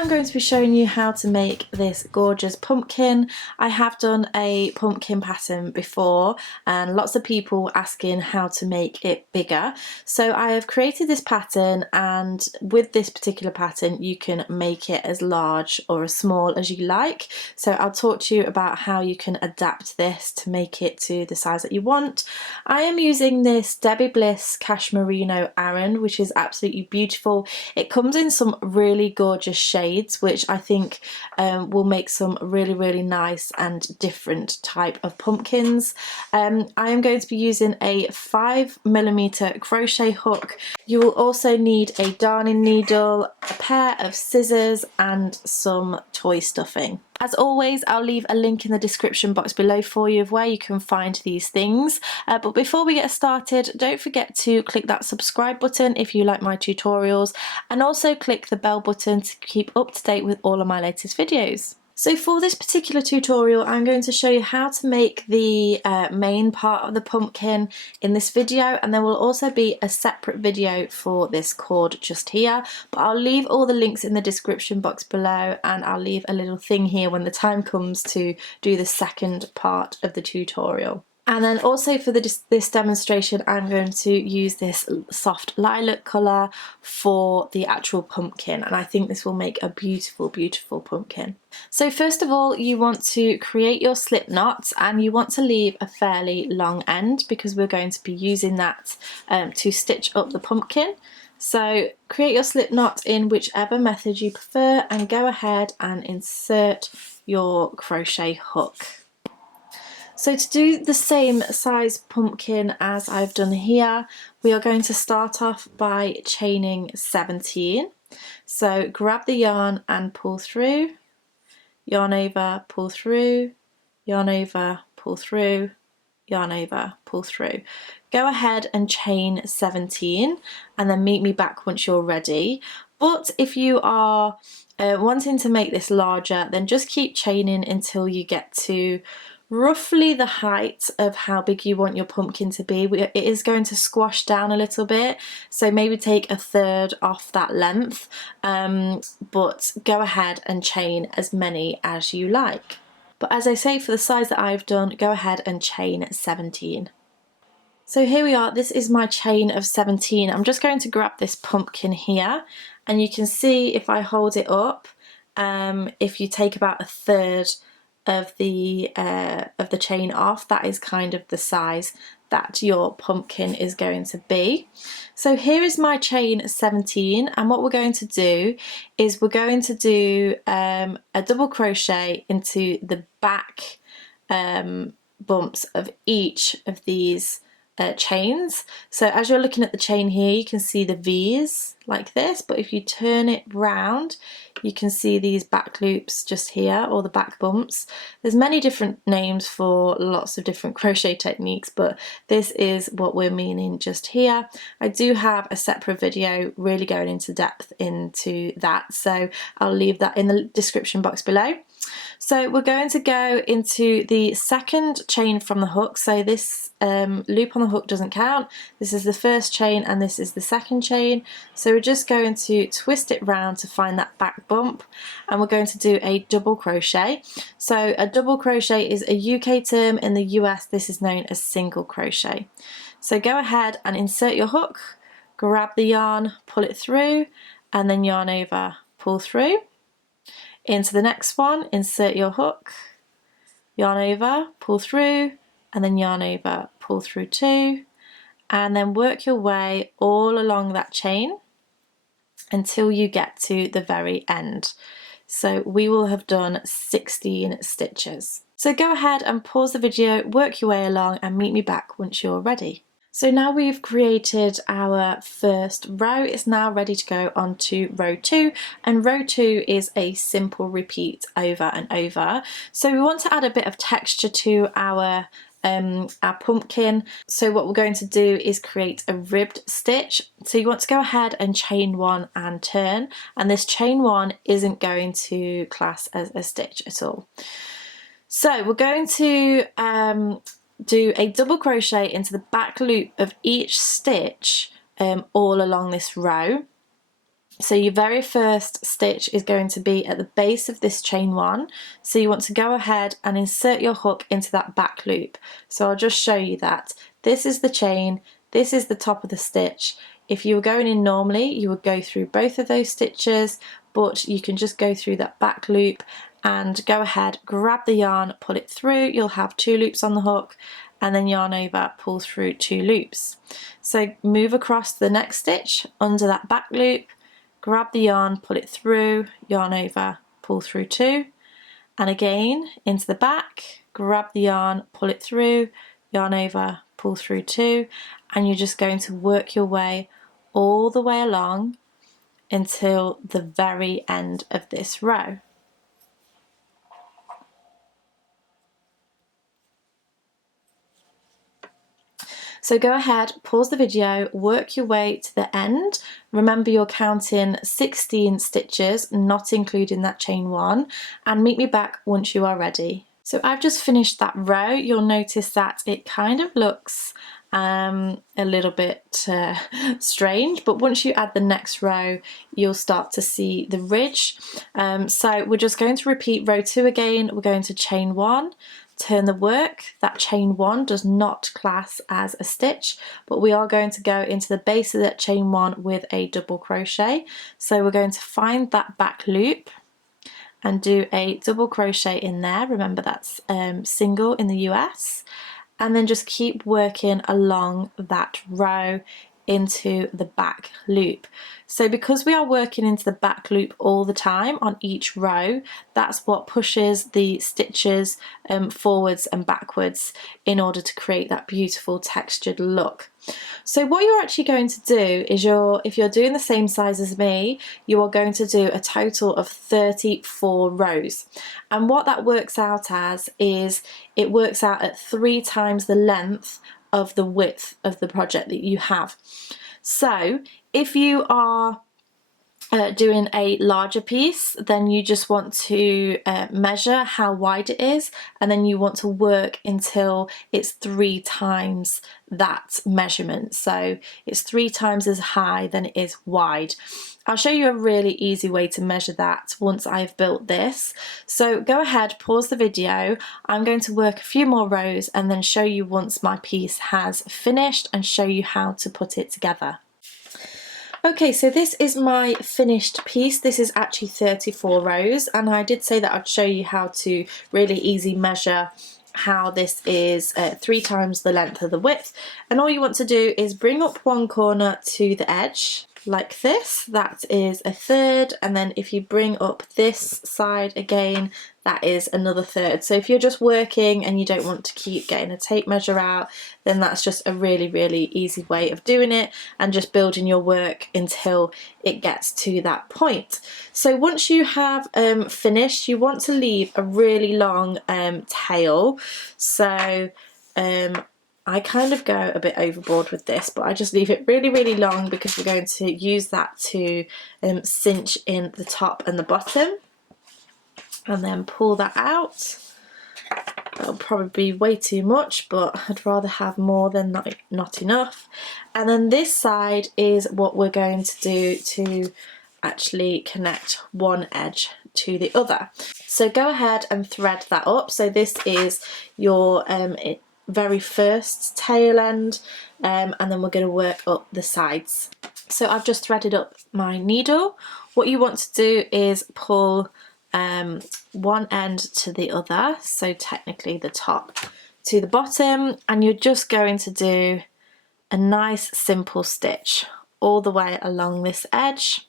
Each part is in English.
I'm going to be showing you how to make this gorgeous pumpkin. I have done a pumpkin pattern before and lots of people asking how to make it bigger. So I have created this pattern, and with this particular pattern you can make it as large or as small as you like. So I'll talk to you about how you can adapt this to make it to the size that you want. I am using this Debbie Bliss Cashmerino Aran, which is absolutely beautiful. It comes in some really gorgeous shades, which I think will make some really nice and different type of pumpkins. I am going to be using a 5mm crochet hook. You will also need a darning needle, a pair of scissors and some toy stuffing. As always, I'll leave a link in the description box below for you of where you can find these things. But before we get started, don't forget to click that subscribe button if you like my tutorials, and also click the bell button to keep up to date with all of my latest videos. So for this particular tutorial, I'm going to show you how to make the main part of the pumpkin in this video, and there will also be a separate video for this cord just here, but I'll leave all the links in the description box below, and I'll leave a little thing here when the time comes to do the second part of the tutorial. And then also for this demonstration, I'm going to use this soft lilac colour for the actual pumpkin, and I think this will make a beautiful pumpkin. So first of all, you want to create your slip knot, and you want to leave a fairly long end because we're going to be using that to stitch up the pumpkin. So create your slip knot in whichever method you prefer, and go ahead and insert your crochet hook. So to do the same size pumpkin as I've done here, we are going to start off by chaining 17. So grab the yarn and pull through, yarn over, pull through, yarn over, pull through, yarn over, pull through. Go ahead and chain 17 and then meet me back once you're ready. But if you are wanting to make this larger, then just keep chaining until you get to roughly the height of how big you want your pumpkin to be. It is going to squash down a little bit, so maybe take a third off that length, but go ahead and chain as many as you like. But as I say, for the size that I've done, go ahead and chain 17. So here we are, this is my chain of 17. I'm just going to grab this pumpkin here, and you can see if I hold it up, if you take about a third of the chain off, that is kind of the size that your pumpkin is going to be. So here is my chain 17, and what we're going to do is we're going to do a double crochet into the back bumps of each of these chains. So as you're looking at the chain here, you can see the V's like this, but if you turn it round, you can see these back loops just here, or the back bumps. There's many different names for lots of different crochet techniques, but this is what we're meaning just here. I do have a separate video really going into depth into that, so I'll leave that in the description box below. So we're going to go into the second chain from the hook. So this loop on the hook doesn't count. This is the first chain and this is the second chain. So we're just going to twist it round to find that back bump, and we're going to do a double crochet. So a double crochet is a UK term. In the US, this is known as single crochet. So go ahead and insert your hook, grab the yarn, pull it through, and then yarn over, pull through. Into the next one, insert your hook, yarn over, pull through, and then yarn over, pull through two, and then work your way all along that chain until you get to the very end. So we will have done 16 stitches. So go ahead and pause the video, work your way along, and meet me back once you're ready. So now we've created our first row, it's now ready to go on to row 2, and row 2 is a simple repeat over and over. So we want to add a bit of texture to our pumpkin. So what we're going to do is create a ribbed stitch. So you want to go ahead and chain 1 and turn, and this chain 1 isn't going to class as a stitch at all. So we're going to do a double crochet into the back loop of each stitch all along this row. So your very first stitch is going to be at the base of this chain one. So you want to go ahead and insert your hook into that back loop. So I'll just show you that. This is the chain, this is the top of the stitch. If you were going in normally, you would go through both of those stitches, but you can just go through that back loop and go ahead, grab the yarn, pull it through. You'll have 2 loops on the hook, and then yarn over, pull through 2 loops. So move across to the next stitch under that back loop, grab the yarn, pull it through, yarn over, pull through 2, and again into the back, grab the yarn, pull it through, yarn over, pull through 2, and you're just going to work your way all the way along until the very end of this row. So go ahead, pause the video, work your way to the end. Remember you're counting 16 stitches, not including that chain one, and meet me back once you are ready. So I've just finished that row. You'll notice that it kind of looks a little bit strange, but once you add the next row, you'll start to see the ridge. So we're just going to repeat row 2 again. We're going to chain 1, turn the work. That chain 1 does not class as a stitch, but we are going to go into the base of that chain 1 with a double crochet. So we're going to find that back loop and do a double crochet in there. Remember that's single in the US, and then just keep working along that row into the back loop. So because we are working into the back loop all the time on each row, that's what pushes the stitches forwards and backwards in order to create that beautiful textured look. So what you're actually going to do is if you're doing the same size as me, you are going to do a total of 34 rows. And what that works out as is it works out at 3 times the length of the width of the project that you have. So if you are doing a larger piece, then you just want to measure how wide it is, and then you want to work until it's 3 times that measurement. So it's 3 times as high than it is wide. I'll show you a really easy way to measure that once I've built this. So go ahead, pause the video. I'm going to work a few more rows and then show you once my piece has finished and show you how to put it together. Okay, so this is my finished piece. This is actually 34 rows, and I did say that I'd show you how to really easy measure how this is 3 times the length of the width. And all you want to do is bring up one corner to the edge like this. That is a third, and then if you bring up this side again, that is another third. So if you're just working and you don't want to keep getting a tape measure out, then that's just a really, really easy way of doing it and just building your work until it gets to that point. So once you have finished, you want to leave a really long tail. So I kind of go a bit overboard with this, but I just leave it really, really long because we're going to use that to cinch in the top and the bottom. And then pull that out. That'll probably be way too much, but I'd rather have more than not enough. And then this side is what we're going to do to actually connect one edge to the other. So go ahead and thread that up. So this is your very first tail end, and then we're going to work up the sides. So I've just threaded up my needle. What you want to do is pull one end to the other, so technically the top to the bottom, and you're just going to do a nice simple stitch all the way along this edge.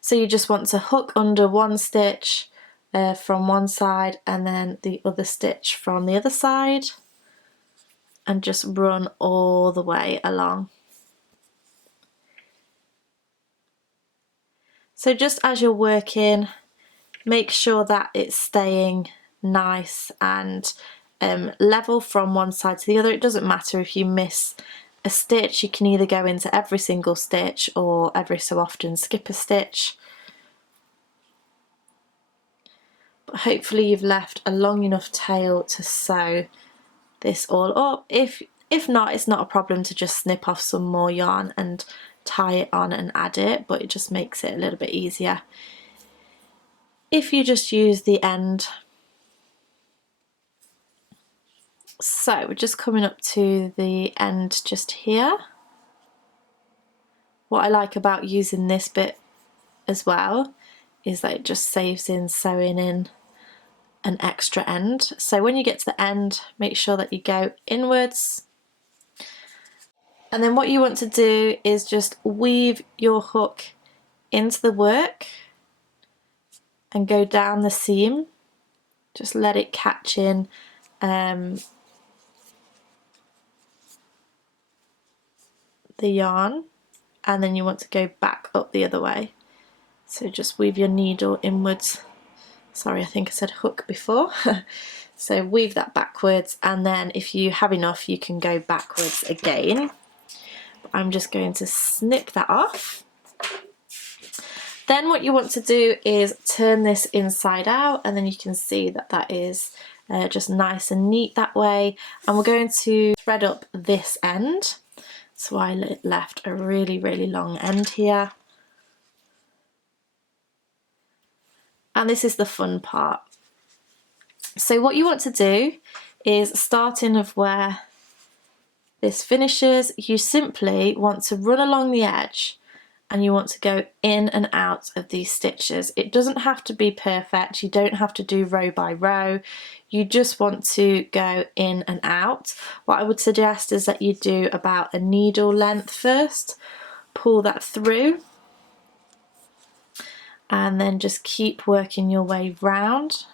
So you just want to hook under one stitch from one side and then the other stitch from the other side, and just run all the way along. So just as you're working, make sure that it's staying nice and level from one side to the other. It doesn't matter if you miss a stitch, you can either go into every single stitch or every so often skip a stitch. But hopefully you've left a long enough tail to sew this all up. If If not, it's not a problem to just snip off some more yarn and tie it on and add it, but it just makes it a little bit easier if you just use the end. So we're just coming up to the end just here. What I like about using this bit as well is that it just saves in sewing in an extra end. So when you get to the end, make sure that you go inwards. And then what you want to do is just weave your hook into the work and go down the seam. Just let it catch in the yarn, and then you want to go back up the other way. So just weave your needle inwards. Sorry, I think I said hook before. So weave that backwards, and then if you have enough you can go backwards again. I'm just going to snip that off. Then what you want to do is turn this inside out, and then you can see that that is just nice and neat that way. And we're going to thread up this end. So I left a really, really long end here. And this is the fun part. So what you want to do is, starting of where this finishes, you simply want to run along the edge and you want to go in and out of these stitches. It doesn't have to be perfect, you don't have to do row by row, you just want to go in and out. What I would suggest is that you do about a needle length first, pull that through, and then just keep working your way round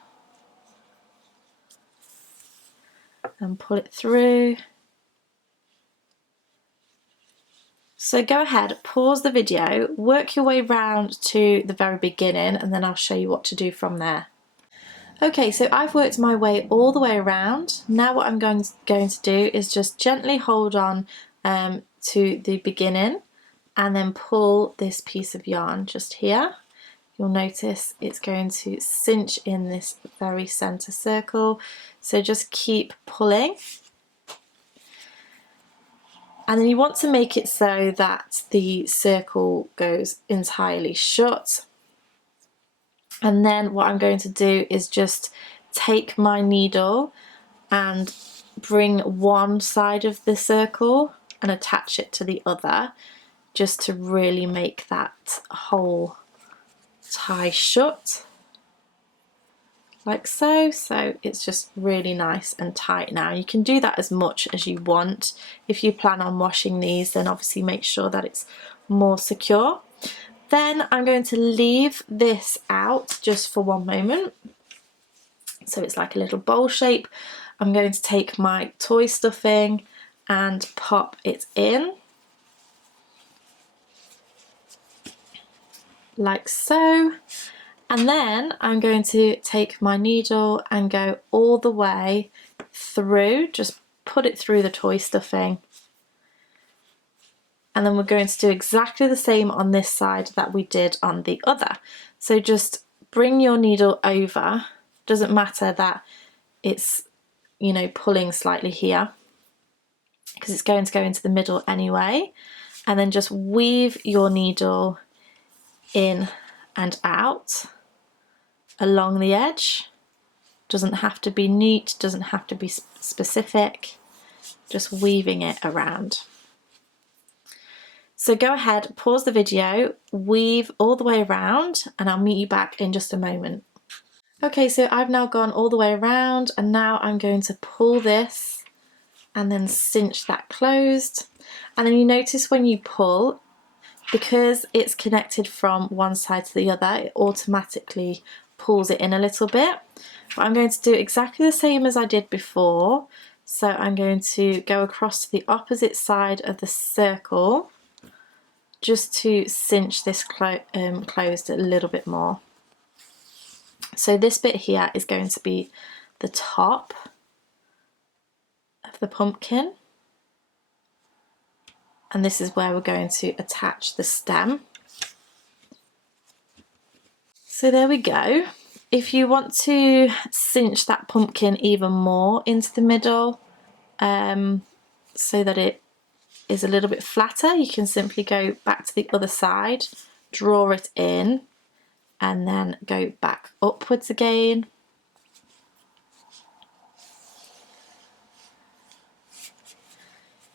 and pull it through. So go ahead, pause the video, work your way round to the very beginning, and then I'll show you what to do from there. Okay, so I've worked my way all the way around. Now what I'm going to do is just gently hold on to the beginning and then pull this piece of yarn just here. You'll notice it's going to cinch in this very center circle. So just keep pulling. And then you want to make it so that the circle goes entirely shut. And then what I'm going to do is just take my needle and bring one side of the circle and attach it to the other, just to really make that whole tie shut, like so. So it's just really nice and tight now. You can do that as much as you want. If you plan on washing these, then obviously make sure that it's more secure. Then I'm going to leave this out just for one moment. So it's like a little bowl shape. I'm going to take my toy stuffing and pop it in, like so. And then I'm going to take my needle and go all the way through, just put it through the toy stuffing. And then we're going to do exactly the same on this side that we did on the other. So just bring your needle over. Doesn't matter that it's, you know, pulling slightly here, because it's going to go into the middle anyway. And then just weave your needle in and out along the edge. Doesn't have to be neat, doesn't have to be specific, just weaving it around. So go ahead, pause the video, weave all the way around, and I'll meet you back in just a moment. Okay, so I've now gone all the way around, and now I'm going to pull this and then cinch that closed. And then you notice when you pull, because it's connected from one side to the other, it automatically pulls it in a little bit. But I'm going to do exactly the same as I did before. So I'm going to go across to the opposite side of the circle, just to cinch this closed a little bit more. So this bit here is going to be the top of the pumpkin, and this is where we're going to attach the stem. So there we go. If you want to cinch that pumpkin even more into the middle, so that it is a little bit flatter, you can simply go back to the other side, draw it in, and then go back upwards again.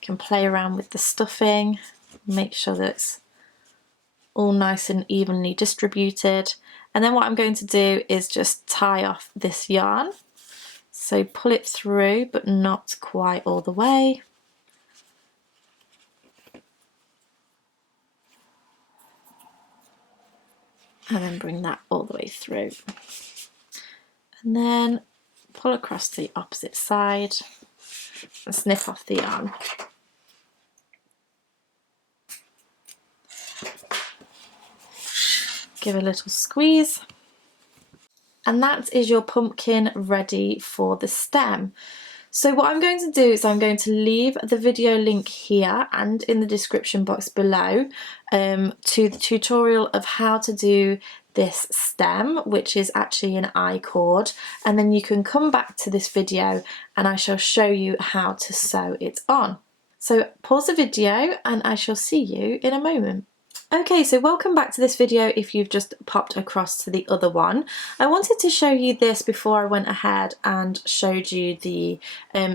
You can play around with the stuffing, make sure that it's all nice and evenly distributed. And then what I'm going to do is just tie off this yarn. So pull it through, but not quite all the way. And then bring that all the way through. And then pull across to the opposite side and snip off the yarn. Give a little squeeze. And that is your pumpkin ready for the stem. So what I'm going to do is I'm going to leave the video link here and in the description box below to the tutorial of how to do this stem, which is actually an I-cord, and then you can come back to this video and I shall show you how to sew it on. So pause the video and I shall see you in a moment. Okay, so welcome back to this video if you've just popped across to the other one. I wanted to show you this before I went ahead and showed you the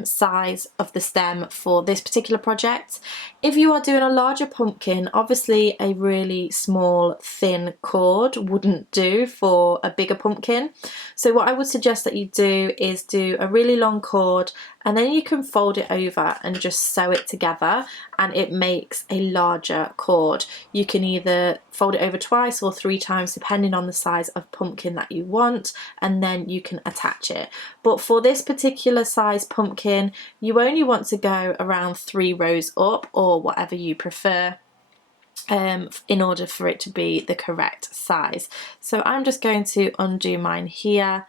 size of the stem for this particular project. If you are doing a larger pumpkin, obviously a really small thin cord wouldn't do for a bigger pumpkin. So what I would suggest that you do is do a really long cord, and then you can fold it over and just sew it together and it makes a larger cord. You can either fold it over twice or 3 times depending on the size of pumpkin that you want, and then you can attach it. But for this particular size pumpkin, you only want to go around 3 rows up or whatever you prefer in order for it to be the correct size. So I'm just going to undo mine here,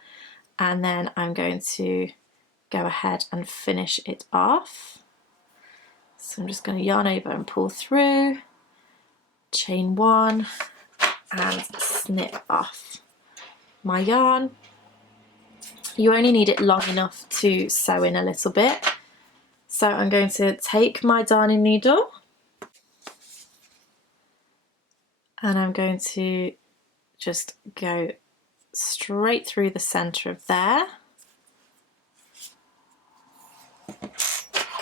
and then I'm going to go ahead and finish it off. So I'm just going to yarn over and pull through, chain 1 and snip off my yarn. You only need it long enough to sew in a little bit. So I'm going to take my darning needle and I'm going to just go straight through the center of there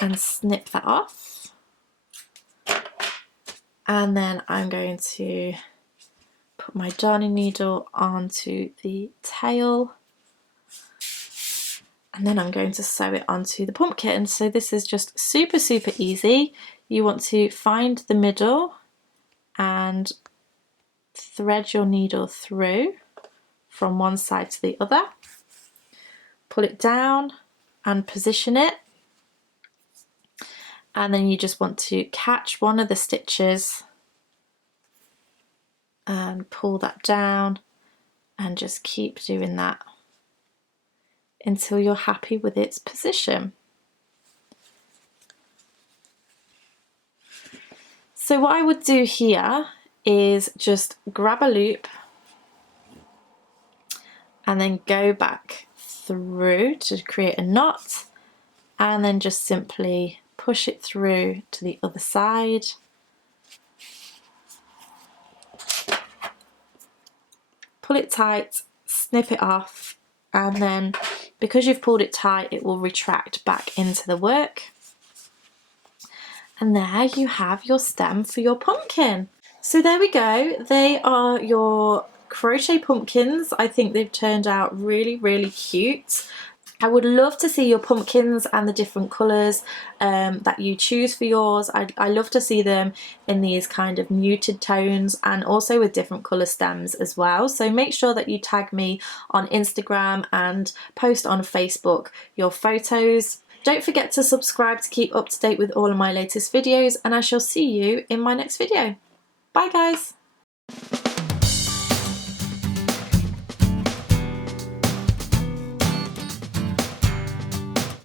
and snip that off. And then I'm going to put my darning needle onto the tail, and then I'm going to sew it onto the pumpkin. So this is just super, super easy. You want to find the middle and thread your needle through from one side to the other. Pull it down and position it. And then you just want to catch one of the stitches and pull that down and just keep doing that until you're happy with its position. So what I would do here is just grab a loop and then go back through to create a knot, and then just simply push it through to the other side. Pull it tight, snip it off, and then because you've pulled it tight, it will retract back into the work. And there you have your stem for your pumpkin. So there we go. They are your crochet pumpkins. I think they've turned out really, really cute. I would love to see your pumpkins and the different colours that you choose for yours. I love to see them in these kind of muted tones and also with different colour stems as well. So make sure that you tag me on Instagram and post on Facebook your photos. Don't forget to subscribe to keep up to date with all of my latest videos, and I shall see you in my next video. Bye guys!